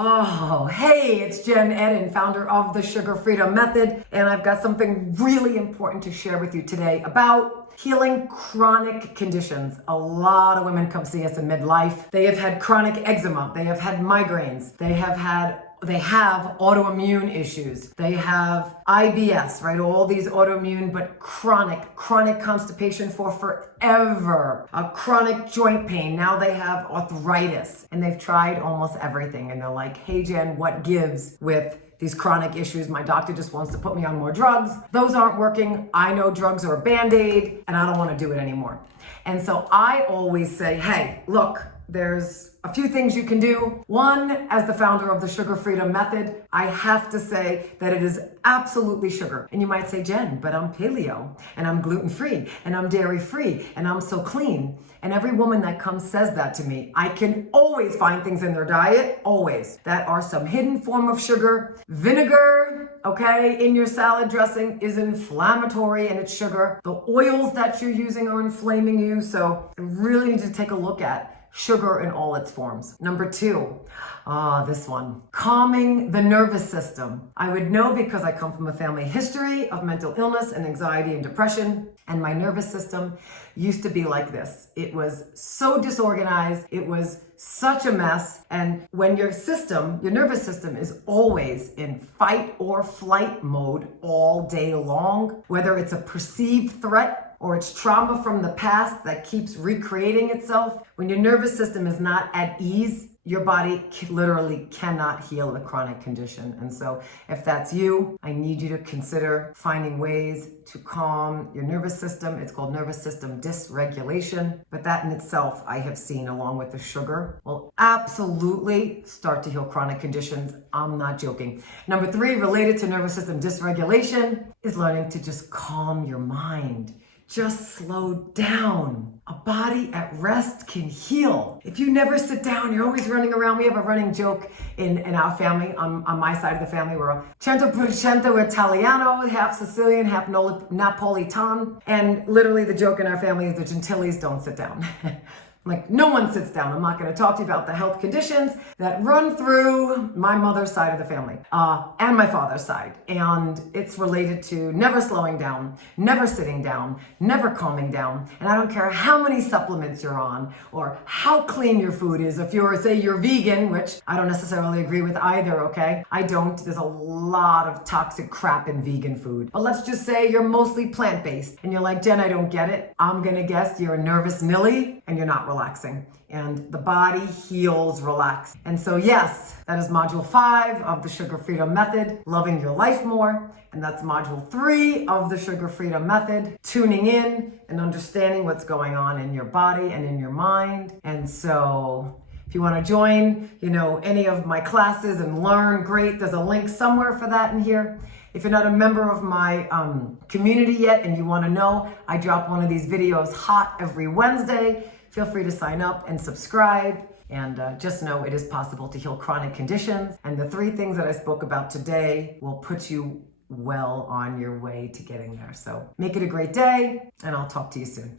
Oh, hey, it's Jen Eden, founder of the Sugar Freedom Method, and I've got something really important to share with you today about healing chronic conditions. A lot of women come see us in midlife. They have had chronic eczema, they have had migraines, they have autoimmune issues. They have IBS, right? All these autoimmune, but chronic constipation for forever. A chronic joint pain. Now they have arthritis, and they've tried almost everything. And they're like, hey, Jen, what gives with these chronic issues? My doctor just wants to put me on more drugs. Those aren't working. I know drugs are a Band-Aid, and I don't want to do it anymore. And so I always say, hey, look, there's a few things you can do. One, as the founder of the Sugar Freedom Method, I have to say that it is absolutely sugar. And you might say, Jen, but I'm paleo, and I'm gluten-free, and I'm dairy-free, and I'm so clean. And every woman that comes says that to me. I can always find things in their diet, always, that are some hidden form of sugar. Vinegar, okay, in your salad dressing is inflammatory and it's sugar. The oils that you're using are inflaming you. So you really need to take a look at sugar in all its forms. Number two, this one, calming the nervous system. I would know because I come from a family history of mental illness and anxiety and depression, and my nervous system used to be like this. It was so disorganized. It was such a mess. And when your nervous system is always in fight or flight mode all day long, whether it's a perceived threat or it's trauma from the past that keeps recreating itself, when your nervous system is not at ease, your body literally cannot heal the chronic condition. And so if that's you, I need you to consider finding ways to calm your nervous system. It's called nervous system dysregulation. But that in itself, I have seen, along with the sugar, will absolutely start to heal chronic conditions. I'm not joking. Number three, related to nervous system dysregulation, is learning to just calm your mind. Just slow down. A body at rest can heal. If you never sit down, you're always running around. We have a running joke in our family, on my side of the family. We're 100% Italiano, half Sicilian, half Napolitan. And literally the joke in our family is the Gentiles don't sit down. Like, no one sits down. I'm not going to talk to you about the health conditions that run through my mother's side of the family and my father's side. And it's related to never slowing down, never sitting down, never calming down. And I don't care how many supplements you're on or how clean your food is. If say you're vegan, which I don't necessarily agree with either, okay? I don't. There's a lot of toxic crap in vegan food. But let's just say you're mostly plant-based. And you're like, Jen, I don't get it. I'm going to guess you're a nervous Millie and you're not relaxing. And the body heals, relax. And so yes, that is module 5 of the Sugar Freedom Method, loving your life more. And that's module 3 of the Sugar Freedom Method, tuning in and understanding what's going on in your body and in your mind. And so if you want to join, any of my classes and learn, great. There's a link somewhere for that in here. If you're not a member of my community yet and you want to know, I drop one of these videos hot every Wednesday. Feel free to sign up and subscribe, and just know it is possible to heal chronic conditions. And the 3 things that I spoke about today will put you well on your way to getting there. So make it a great day, and I'll talk to you soon.